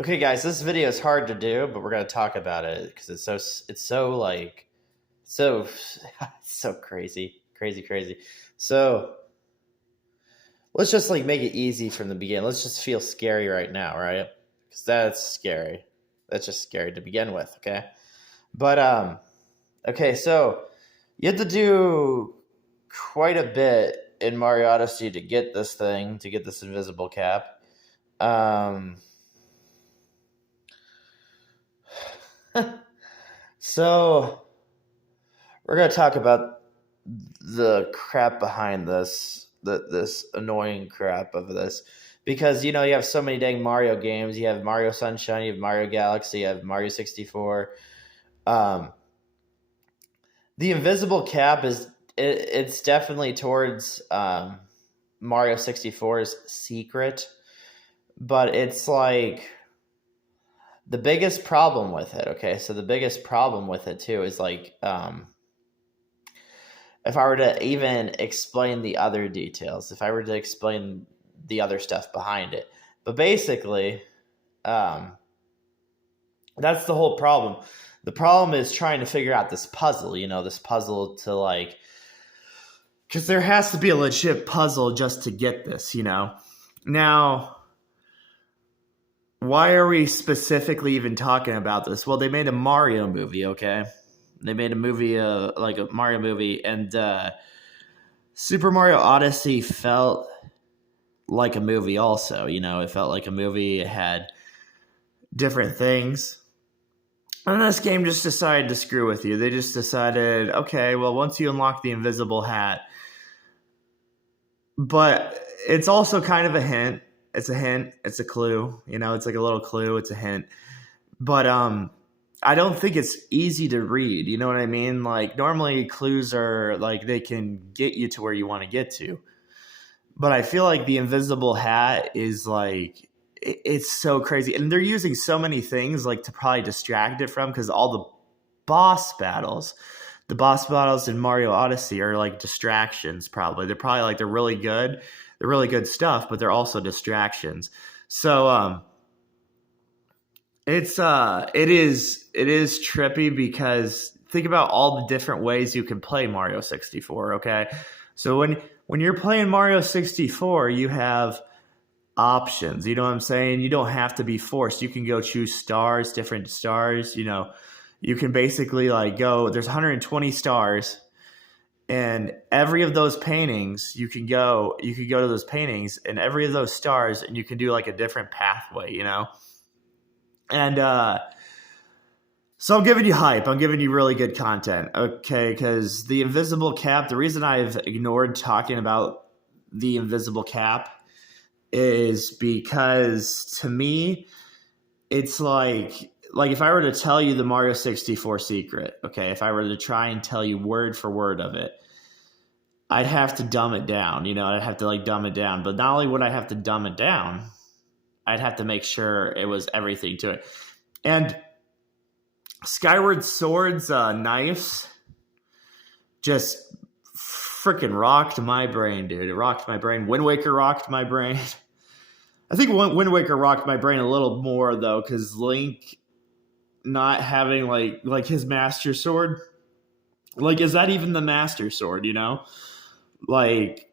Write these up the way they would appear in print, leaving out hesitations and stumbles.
Okay, guys, this video is hard to do, but we're gonna talk about it because it's so like so so crazy, crazy, crazy. So let's just like make it easy from the beginning. Let's just feel scary right now, right? Because that's scary. That's just scary to begin with. Okay, but okay, so you have to do quite a bit in Mario Odyssey to get this thing, to get this invisible cap. Um, so we're gonna talk about the crap behind this annoying crap of this, because you have so many dang Mario games. You have Mario Sunshine, you have Mario Galaxy, you have Mario 64. Um, the invisible cap it's definitely towards Mario 64's secret, but it's like the biggest problem with it. Okay, so the biggest problem with it too is like if I were to even explain the other details, if I were to explain the other stuff behind it. But basically, um, that's the whole problem. The problem is trying to figure out this puzzle, this puzzle to like, because there has to be a legit puzzle just to get this. Now, why are we specifically even talking about this? Well, they made a Mario movie, okay? They made a movie, like a Mario movie, and Super Mario Odyssey felt like a movie also. It felt like a movie. It had different things. And this game just decided to screw with you. They just decided, okay, well, once you unlock the invisible hat, but it's also kind of a hint. It's a hint. It's a clue. It's like a little clue. It's a hint. But I don't think it's easy to read. You know what I mean? Like normally clues are like they can get you to where you want to get to. But I feel like the invisible hat is like it's so crazy, and they're using so many things like to probably distract it from, because all the the boss battles in Mario Odyssey are like distractions. Probably they're really good. They're really good stuff, but they're also distractions. So it is trippy, because think about all the different ways you can play Mario 64. Okay, so when you're playing Mario 64, you have options. You know what I'm saying? You don't have to be forced. You can go choose stars, different stars. You can basically like go. There's 120 stars, and every of those paintings you can go. You can go to those paintings and every of those stars, and you can do like a different pathway. And so I'm giving you hype. I'm giving you really good content, okay? Because the invisible cap, the reason I've ignored talking about the invisible cap is because to me, it's like if I were to tell you the Mario 64 secret, okay, if I were to try and tell you word for word of it, I'd have to dumb it down. I'd have to like dumb it down. But not only would I have to dumb it down, I'd have to make sure it was everything to it. And Skyward Sword's knives just freaking rocked my brain, dude. It rocked my brain. Wind Waker rocked my brain. I think Wind Waker rocked my brain a little more, though, because Link not having like his Master Sword. Like, is that even the Master Sword, Like,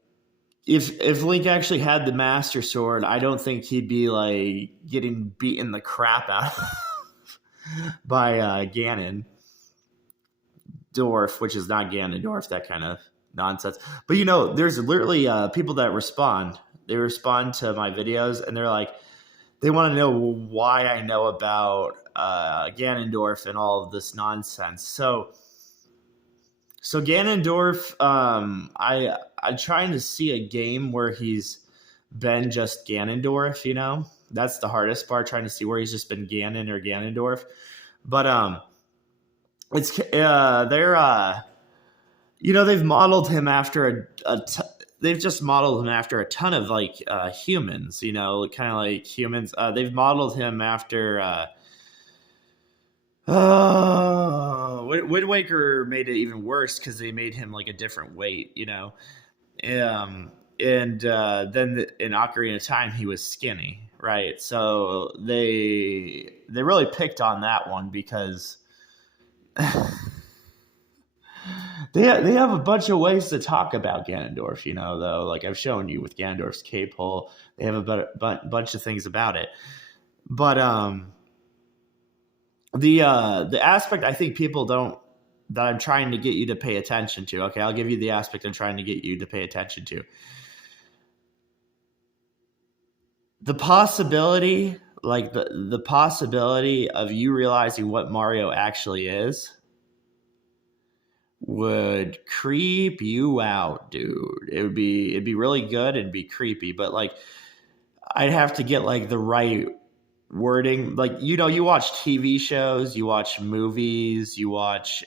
if Link actually had the Master Sword, I don't think he'd be like getting beaten the crap out of by Ganondorf, which is not Ganondorf, that kind of nonsense. But there's literally people that respond. They respond to my videos, and they're like, they want to know why I know about Ganondorf and all of this nonsense. So Ganondorf, I'm trying to see a game where he's been just Ganondorf. That's the hardest part, trying to see where he's just been Ganon or Ganondorf. But it's they've modeled him after they've just modeled him after a ton of like humans, kind of like humans. They've modeled him after Wind Waker made it even worse because they made him like a different weight, and then in Ocarina of Time he was skinny, right? So they really picked on that one because they have a bunch of ways to talk about Ganondorf, though. Like I've shown you with Ganondorf's cape hole, they have a bunch of things about it. But the aspect I think people don't, that I'm trying to get you to pay attention to. Okay, I'll give you the aspect I'm trying to get you to pay attention to. The possibility, like the possibility of you realizing what Mario actually is would creep you out, dude. It'd be really good and be creepy, but like I'd have to get like the right wording. Like, you watch TV shows, you watch movies, you watch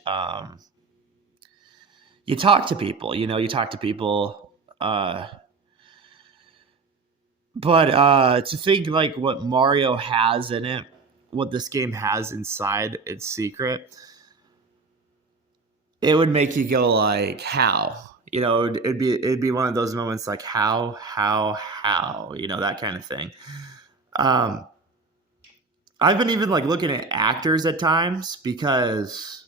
you talk to people, but to think like what Mario has in it, what this game has inside its secret, it would make you go like, how? It'd be one of those moments like how, that kind of thing. I've been even like looking at actors at times because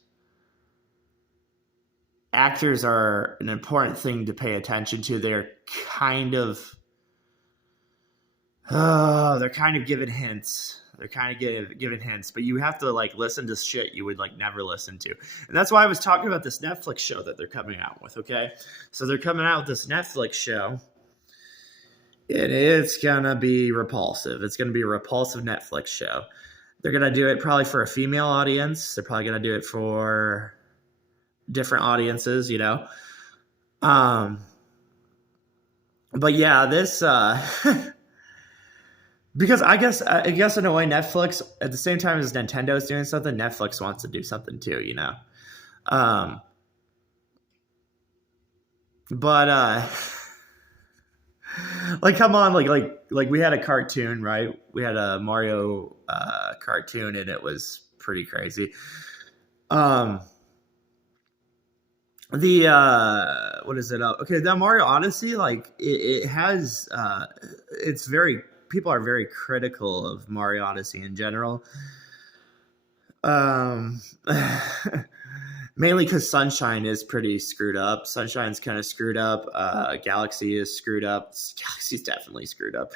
actors are an important thing to pay attention to. They're kind of giving hints. They're kind of giving hints, but you have to like listen to shit you would like never listen to. And that's why I was talking about this Netflix show that they're coming out with, okay? So they're coming out with this Netflix show, and it's going to be repulsive. It's going to be a repulsive Netflix show. They're going to do it probably for a female audience. They're probably going to do it for different audiences, But yeah, this because I guess in a way Netflix, at the same time as Nintendo's doing something, Netflix wants to do something too, But like come on, like we had a cartoon, right? We had a Mario cartoon, and it was pretty crazy. The what is it? Okay, the Mario Odyssey, like it has it's very, people are very critical of Mario Odyssey in general. Mainly because Sunshine is pretty screwed up. Sunshine's kind of screwed up. Galaxy is screwed up. Galaxy's definitely screwed up.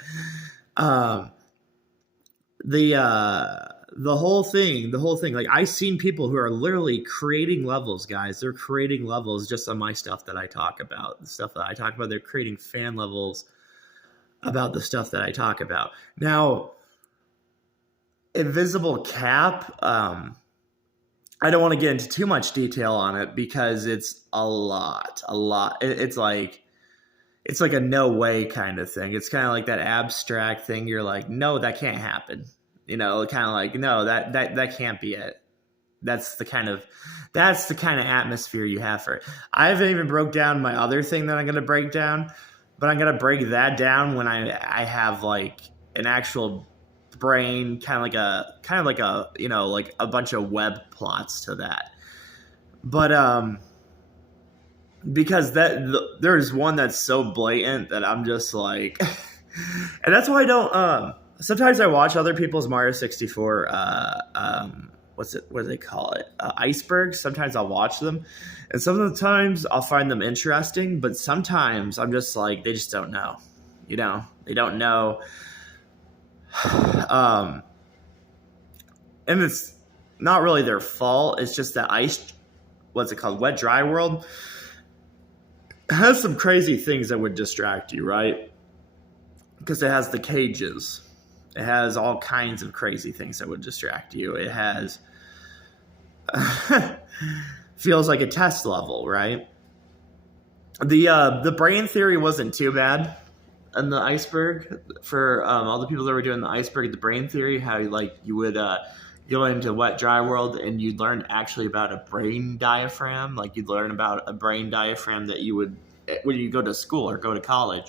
The whole thing, like I've seen people who are literally creating levels, guys. They're creating levels just on my stuff that I talk about. The stuff that I talk about, they're creating fan levels about the stuff that I talk about. Now, Invisible Cap, I don't want to get into too much detail on it because it's a lot. It's like a no way kind of thing. It's kind of like that abstract thing. You're like, no, that can't happen. Kind of like, no, that can't be it. That's the kind of atmosphere you have for it. I haven't even broke down my other thing that I'm going to break down, but I'm going to break that down when I have like an actual brain, kind of like a like a bunch of web plots to that. But because there's one that's so blatant that I'm just like and that's why I don't sometimes I watch other people's Mario 64 what do they call it, icebergs. Sometimes I'll watch them, and some of the times I'll find them interesting, but sometimes I'm just like, they just don't know, they don't know. And it's not really their fault. It's just that Wet Dry World has some crazy things that would distract you, right? Because it has the cages. It has all kinds of crazy things that would distract you. It has feels like a test level, right? The brain theory wasn't too bad in the iceberg for all the people that were doing the iceberg, the brain theory, how you would go into Wet Dry World and you'd learn actually about a brain diaphragm. Like you'd learn about a brain diaphragm that you would, when you go to school or go to college,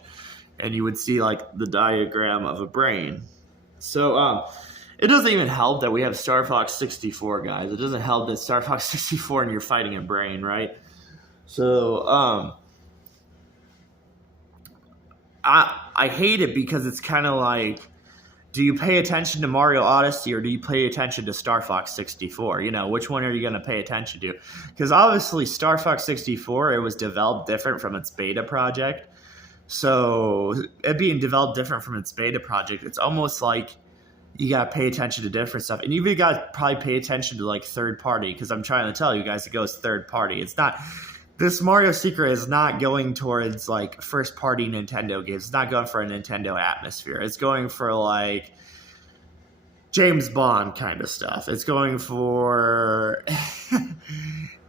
and you would see like the diagram of a brain. So it doesn't even help that we have Star Fox 64, guys. It doesn't help that Star Fox 64 and you're fighting a brain, right? So I hate it because it's kind of like do you pay attention to Mario Odyssey or do you pay attention to Star Fox 64? You know, which one are you going to pay attention to? Because obviously Star Fox 64, it was developed different from its beta project. So it being developed different from its beta project, it's almost like you got to pay attention to different stuff. And you got to probably pay attention to like third party, because I'm trying to tell you guys it goes third party. It's not, this Mario Secret is not going towards like first party Nintendo games. It's not going for a Nintendo atmosphere. It's going for like James Bond kind of stuff. It's going for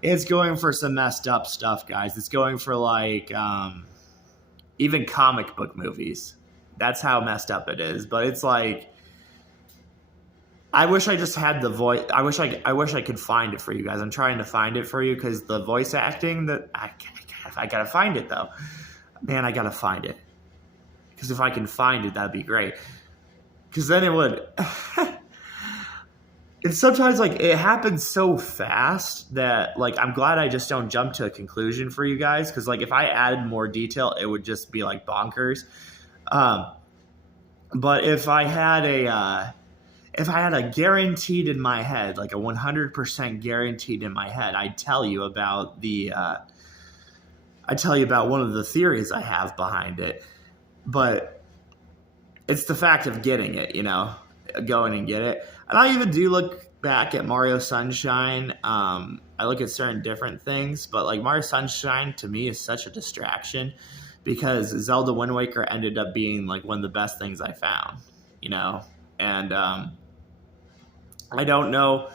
it's going for some messed up stuff, guys. It's going for like even comic book movies. That's how messed up it is. But it's like, I wish I just had the voice. I wish I could find it for you guys. I'm trying to find it for you because the voice acting that I gotta find it though. Man, I gotta find it. Because if I can find it, that'd be great. Because then it would. And sometimes like it happens so fast that like I'm glad I just don't jump to a conclusion for you guys. Because like if I added more detail, it would just be like bonkers. But if I had a guaranteed in my head, like a 100% guaranteed in my head, I'd tell you about one of the theories I have behind it. But it's the fact of getting it, you know, going and get it. And I even do look back at Mario Sunshine. I look at certain different things, but like Mario Sunshine to me is such a distraction because Zelda Wind Waker ended up being like one of the best things I found, you know, and I don't know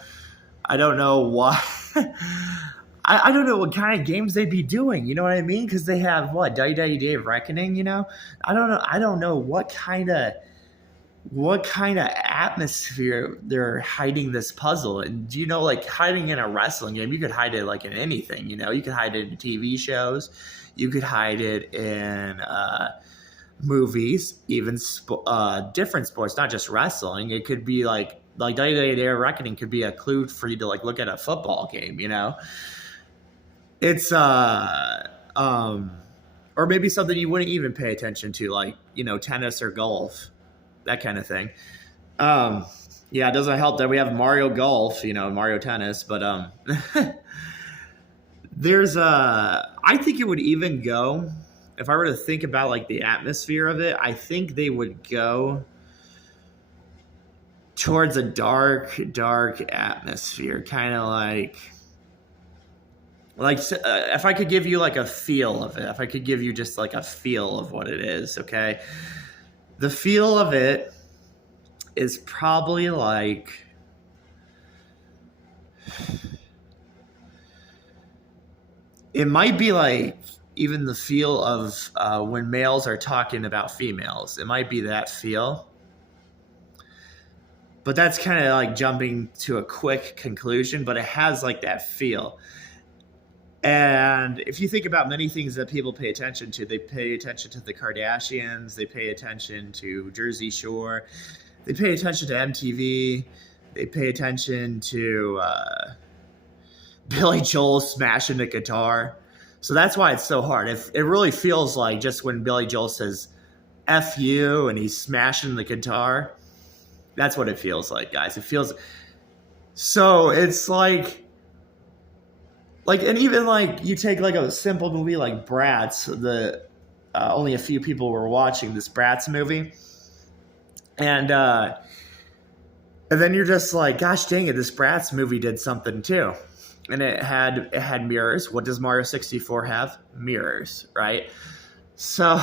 why. I don't know what kind of games they'd be doing. You know what I mean? Because they have what WWE Day of Reckoning. You know, I don't know what kind of atmosphere they're hiding this puzzle. And do you know, like hiding in a wrestling game, you could hide it like in anything. You know, you could hide it in TV shows. You could hide it in movies, even different sports, not just wrestling. It could be like WWE Day of Reckoning could be a clue for you to like look at a football game, you know? It's or maybe something you wouldn't even pay attention to, like, you know, tennis or golf, that kind of thing. Yeah, it doesn't help that we have Mario Golf, you know, Mario Tennis, but there's I think it would even go, if I were to think about like the atmosphere of it, I think they would go towards a dark atmosphere, kind of like if I could give you like a feel of it, if I could give you just like a feel of what it is, okay? The feel of it is probably like it might be like even the feel of when males are talking about females. It might be that feel. But that's kind of like jumping to a quick conclusion, but it has like that feel. And if you think about many things that people pay attention to, they pay attention to the Kardashians, they pay attention to Jersey Shore, they pay attention to MTV, they pay attention to Billy Joel smashing the guitar. So that's why it's so hard. It really feels like just when Billy Joel says F you and he's smashing the guitar, that's what it feels like, guys. It feels so. It's like, and even like you take like a simple movie like Bratz. The only a few people were watching this Bratz movie, and then you're just like, gosh dang it, this Bratz movie did something too, and it had mirrors. What does Mario 64 have? Mirrors, right? So.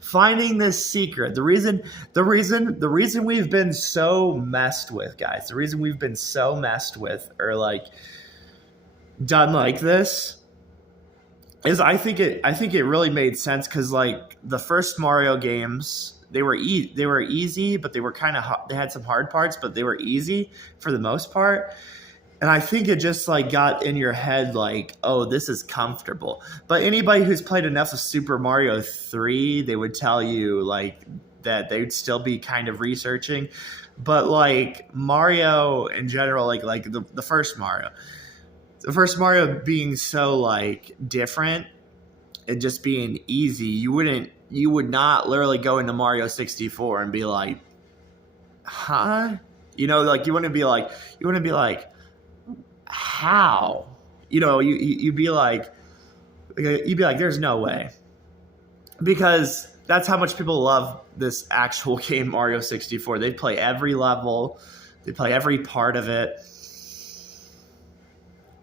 Finding this secret, the reason we've been so messed with, guys, the reason we've been so messed with or like done like this is I think it really made sense because like the first Mario games, they were easy, but they were kind of they had some hard parts, but they were easy for the most part. And I think it just like got in your head like, oh, this is comfortable. But anybody who's played enough of Super Mario 3, they would tell you like that they would still be kind of researching. But like Mario in general, like the first Mario being so like different and just being easy, you would not literally go into Mario 64 and be like, huh? Like you wouldn't be like, how? You'd be like, there's no way. Because that's how much people love this actual game, Mario 64. They play every level, they play every part of it.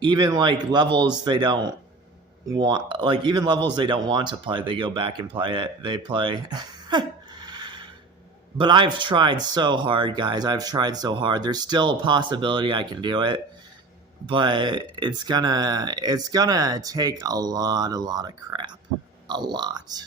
Even like levels they don't want to play, they go back and play it. They play. But I've tried so hard, guys. I've tried so hard. There's still a possibility I can do it, but it's gonna take a lot of crap. A lot.